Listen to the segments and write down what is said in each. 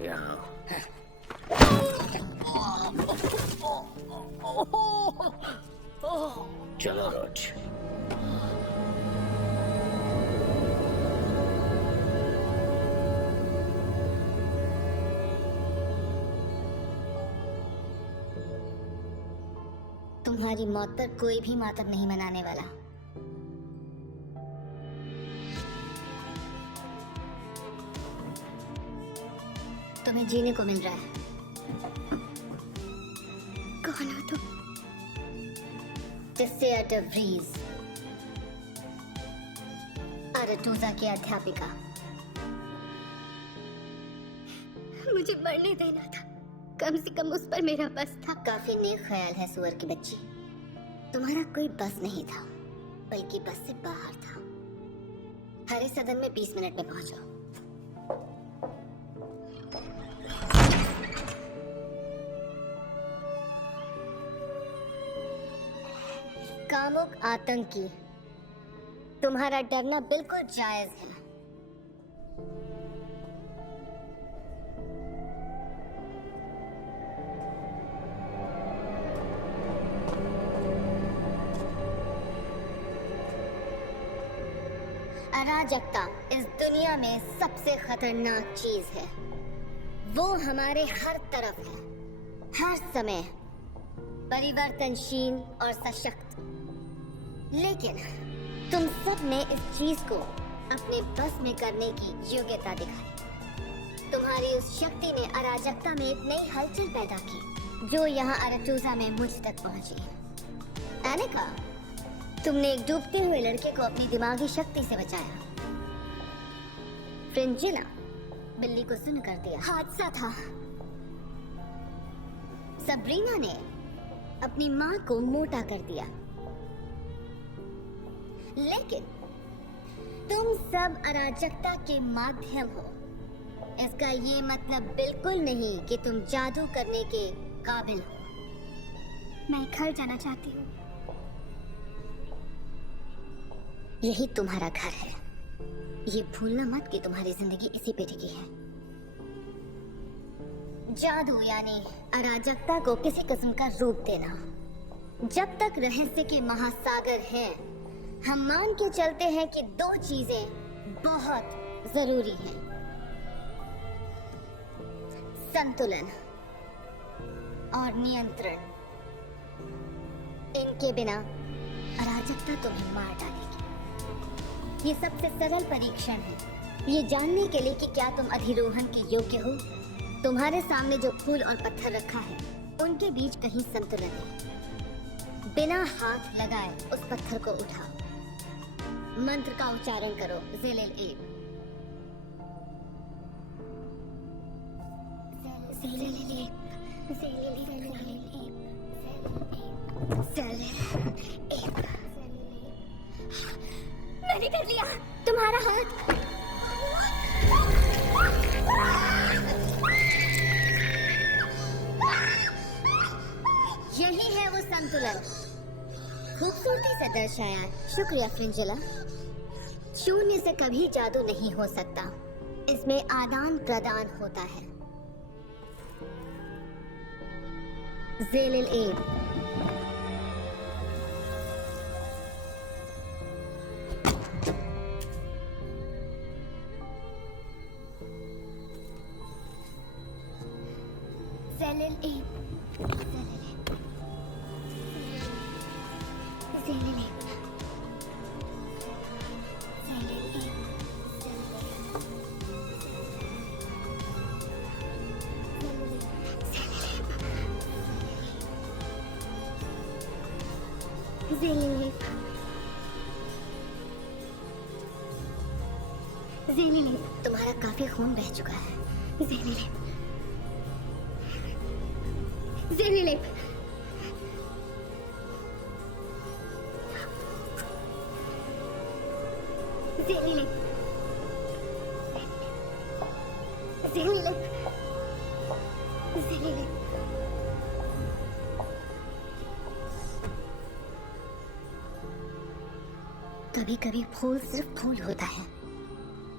यहाँ चलो रोज। तुम्हारी मौत पर कोई भी मातम नहीं मनाने वाला। तुम्हें जीने को मिल रहा है। कौन हो तुम? टिसिया डे व्रीज, अराटूजा की अध्यापिका। मुझे मरने देना था, कम से कम उस पर मेरा बस था। काफी नेक ख्याल है सुअर की बच्ची। तुम्हारा कोई बस नहीं था, बल्कि बस से बाहर था। हरे सदन में 20 मिनट में पहुंचो। कामुक आतंकी, तुम्हारा डरना बिल्कुल जायज है। अराजकता इस दुनिया में सबसे खतरनाक चीज है। वो हमारे हर तरफ है, हर समय, परिवर्तनशील और सशक्त। लेकिन तुम सब ने इस चीज को अपने बस में करने की योग्यता दिखाई। तुम्हारी उस शक्ति ने अराजकता में एक नई हलचल पैदा की, जो यहाँ अराटूजा में मुझ तक पहुंची। एनिका, तुमने एक डूबते हुए लड़के को अपनी दिमागी शक्ति से बचाया। फ्रिंजिला, बिल्ली को सुन कर दिया। हादसा था। सबरीना ने अपनी माँ को मोटा कर दिया। लेकिन तुम सब अराजकता के माध्यम हो। इसका ये मतलब बिल्कुल नहीं कि तुम जादू करने के काबिल हो। मैं घर जाना चाहती हूँ। यही तुम्हारा घर है। ये भूलना मत कि तुम्हारी जिंदगी इसी पे टिकी है। जादू यानी अराजकता को किसी किस्म का रूप देना। जब तक रहस्य के महासागर हैं, हम मान के चलते हैं कि दो चीजें बहुत जरूरी हैं: संतुलन और नियंत्रण। इनके बिना अराजकता तुम्हें मार डालेगी। ये सबसे सरल परीक्षण है, ये जानने के लिए कि क्या तुम अधिरोहण के योग्य हो। तुम्हारे सामने जो फूल और पत्थर रखा है, उनके बीच कहीं संतुलन है। बिना हाथ लगाए उस पत्थर को उठाओ। मंत्र का उच्चारण करो। ज़ेलेल एब। ज़ेलेल एब, ज़ेलेल एब, ज़ेलेल एब। मैंने कर लिया। तुम्हारा हाथ। यही है वो संतुलन, खूबसूरती से दर्शाया। शुक्रिया फ्रिंजिला। शून्य से कभी जादू नहीं हो सकता, इसमें आदान प्रदान होता है। ज़ेलेल एब। ज़ेलेल एब, ज़ेलेल एब, ज़ेलेल एब, ज़ेलेल एब, ज़ेलेल एब। तुम्हारा काफी खून बह चुका है। ज़ेलेल एब, ज़ेलेल एब। ज़ेलेल एब, ज़ेलेल एब, ज़ेलेल एब। कभी कभी फूल सिर्फ फूल होता है,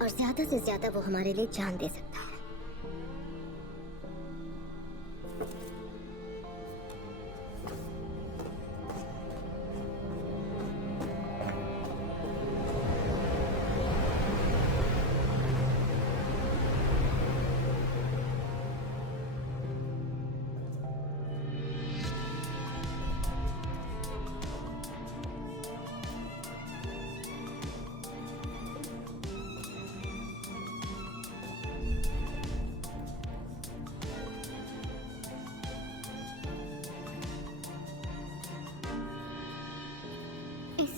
और ज्यादा से ज्यादा वो हमारे लिए जान दे सकता है।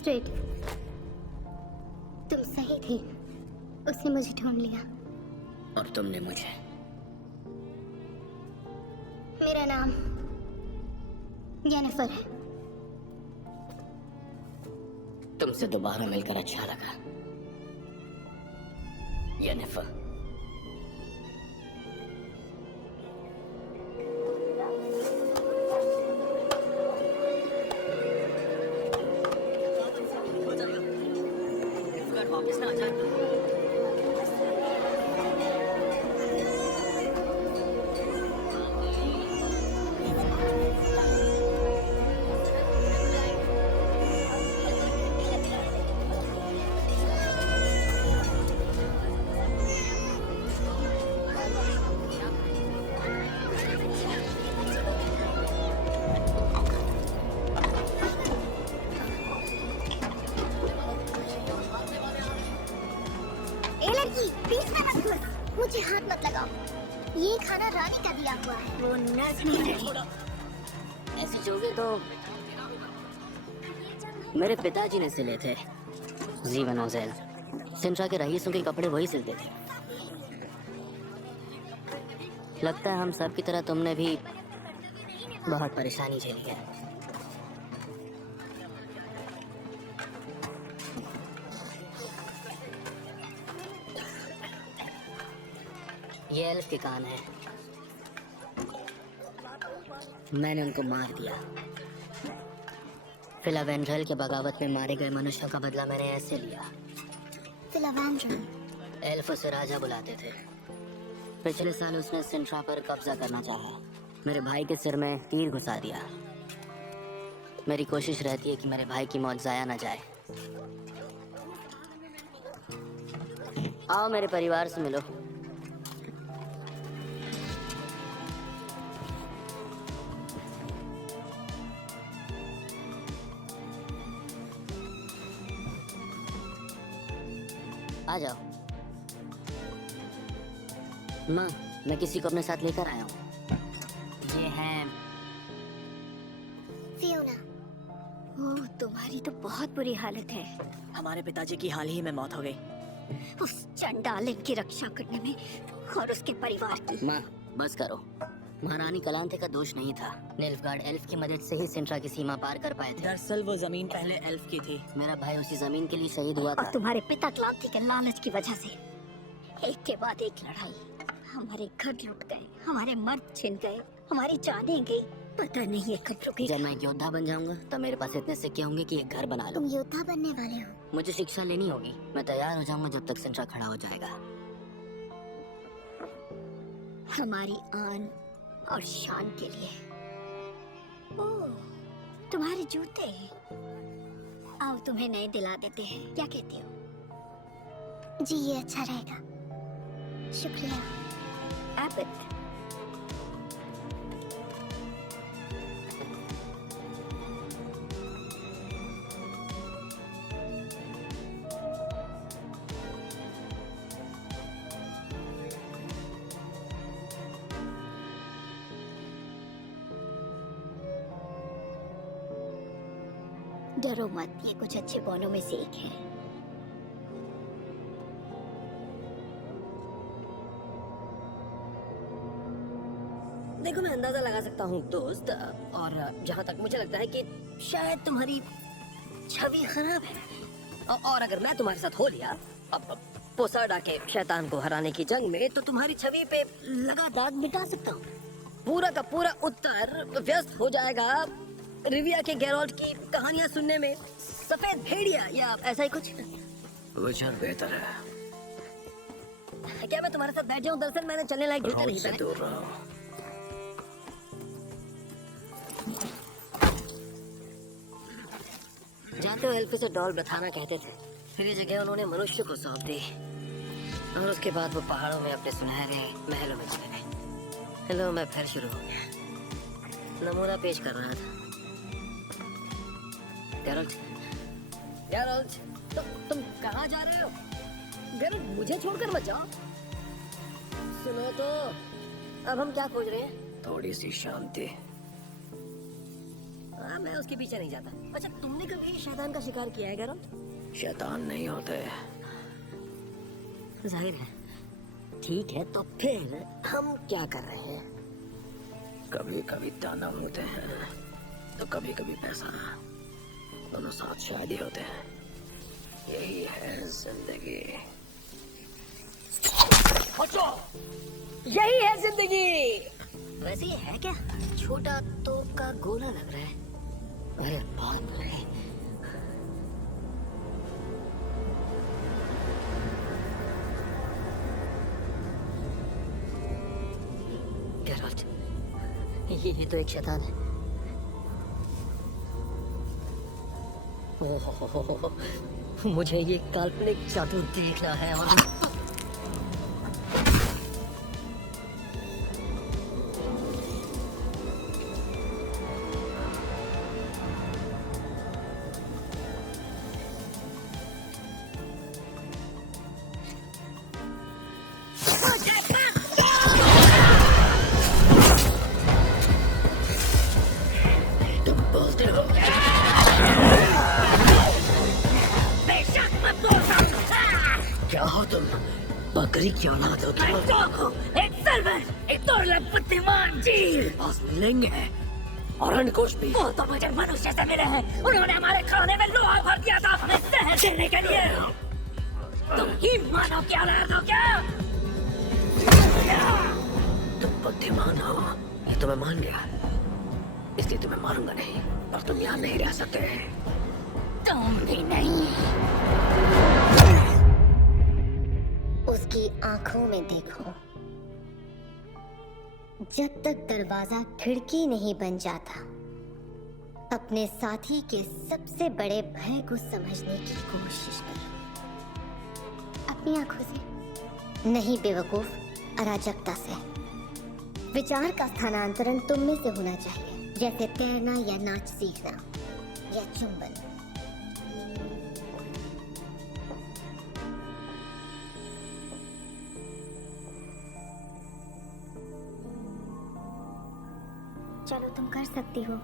स्ट्रेट। तुम सही थे, उसने मुझे ढूंढ लिया। और तुमने मुझे। मेरा नाम जेनिफर है। तुमसे दोबारा मिलकर अच्छा लगा जेनिफर। वापस ना आ जाए। बीच में मत घुस, मुझे हाथ मत लगाओ। ये खाना रानी का दिया हुआ है, वो नर्स नहीं है। ऐसी चोगे तो मेरे पिताजी ने सिले थे। जीवन ओजेल, सिंट्रा के रईसों के कपड़े वही सिलते थे। लगता है हम सब की तरह तुमने भी बहुत परेशानी झेली है। ये एल्फ के कान है। मैंने उनको मार दिया। फिलावेंड्रल के बगावत में मारे गए मनुष्यों का बदला मैंने ऐसे लिया। फिलावेंड्रल एल्फ उसे राजा बुलाते थे। पिछले साल उसने सिंट्रा पर कब्जा करना चाहा। मेरे भाई के सिर में तीर घुसा दिया। मेरी कोशिश रहती है कि मेरे भाई की मौत जाया ना जाए। आओ मेरे परिवार से मिलो। आ जाओ। माँ, मैं किसी को अपने साथ लेकर आया हूँ। ये है फियोना। ओह, तुम्हारी तो बहुत बुरी हालत है। हमारे पिताजी की हाल ही में मौत हो गई। उस चंडालिन की रक्षा करने में और उसके परिवार की। माँ, बस करो। महारानी कलांथे का दोष नहीं था। निल्फगार्ड एल्फ की मदद से ही सिंट्रा की सीमा पार कर पाए थे। दरअसल वो जमीन पहले एल्फ की थी। मेरा भाई उसी जमीन के लिए शहीद हुआ और था। तुम्हारे पिता क्लांति के लालच की वजह से एक के बाद एक लड़ाई, हमारे घर लुट गए, हमारे मर्द छिन गए, हमारी जानें गई। पता नहीं ये कब रुकेगी। जब मैं एक योद्धा बन जाऊंगा तो मेरे पास इतने सिक्के होंगे कि एक घर बना लो। तुम योद्धा बनने वाले हो? मुझे शिक्षा लेनी होगी। मैं तैयार हो जाऊंगा जब तक सिंट्रा खड़ा हो जाएगा। हमारी आन और शान के लिए। ओह, तुम्हारे जूते। आओ तुम्हें नए दिला देते हैं, क्या कहते हो? जी, ये अच्छा रहेगा। शुक्रिया। एपिथ। डरो मत, ये कुछ अच्छे बौनों में से एक है। देखो, मैं अंदाजा लगा सकता हूँ दोस्त, और जहाँ तक मुझे लगता है कि शायद तुम्हारी छवि खराब है। और अगर मैं तुम्हारे साथ हो लिया अब पोसाडा के शैतान को हराने की जंग में, तो तुम्हारी छवि पे लगा दाग मिटा सकता हूँ। पूरा का पूरा उत्तर व्यस्त हो जाएगा रिविया के गैरोल्ड की कहानियां सुनने में। सफेद भेड़िया या ऐसा ही कुछ। विचार बेहतर है। क्या मैं तुम्हारे साथ बैठ जाऊं? दरअसल मैंने चलने लायक जूते नहीं पहने। दूर रहो। जानते हो, एल्फ से डॉल बथाना कहते थे। फिर ये जगह उन्होंने मनुष्य को सौंप दी, और उसके बाद वो पहाड़ों में अपने सुनहरे महलों में चले गए। हेलो, मैं फिर शुरू हो गया। नमूना पेश कर रहा था। गैरोल्ड, गैरोल्ड, तुम कहाँ जा रहे हो? गैरोल्ड, मुझे छोड़कर मत जाओ। सुनो तो, अब हम क्या खोज रहे हैं? थोड़ी सी शांति। हाँ, मैं उसके पीछे नहीं जाता। अच्छा, तुमने कभी शैतान का शिकार किया है गरम? शैतान नहीं होते। जाहिर है। ठीक है, तो फिर हम क्या कर रहे हैं? कभी कभी दानव होते हैं तो कभी कभी पैसा, दोनों साथ शायद ही होते हैं। यही है जिंदगी। यही है जिंदगी। वैसे ये है क्या? छोटा तोप का गोला लग रहा है। अरे बाप रे। गेराल्ट, ये तो एक शैतान है। ओह, मुझे ये काल्पनिक जादू देखना है। और तुम बोलते हो क्या हो तुम? बकरी की औलाद हो तुम। एक सर्वर, एक दुर्लभ बुद्धिमान जीव। पास मिलेंगे और अंडकोश भी। वो तो मुझे मनुष्य से मिले हैं। उन्होंने हमारे खाने में लोहा भर दिया था हमें जहर देने के लिए। तुम ही मानव की औलाद हो क्या? तुम बुद्धिमान हो, ये तो मैं मान गया। इसलिए तुम्हें मारूंगा नहीं, पर तुम यहाँ नहीं रह सकते। तुम भी नहीं। उसकी आंखों में देखो। जब तक दरवाजा खिड़की नहीं बन जाता, अपने साथी के सबसे बड़े भय को समझने की कोशिश करो। अपनी आंखों से नहीं, बेवकूफ, अराजकता से। विचार का स्थानांतरण तुम में से होना चाहिए, जैसे तैरना या नाच सीखना या चुंबन। चलो, तुम कर सकती हो।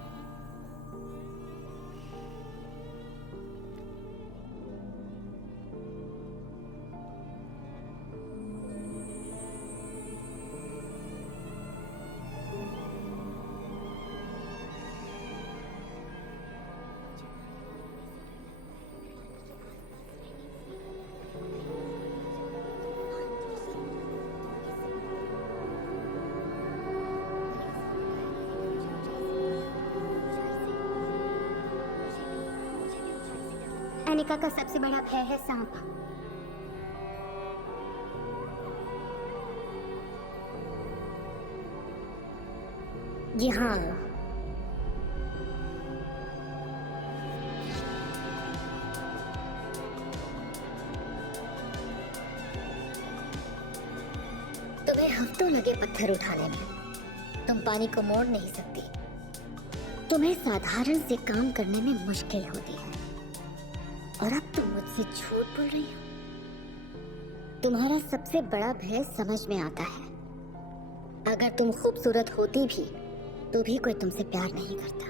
एनिका का सबसे बड़ा भय है सांप। यहाँ तुम्हें हफ्तों लगे पत्थर उठाने में। तुम पानी को मोड़ नहीं सकती। तुम्हें साधारण से काम करने में मुश्किल होती है, और अब तुम मुझसे झूठ बोल रही हो। तुम्हारा सबसे बड़ा भय समझ में आता है। अगर तुम खूबसूरत होती भी तो भी कोई तुमसे प्यार नहीं करता।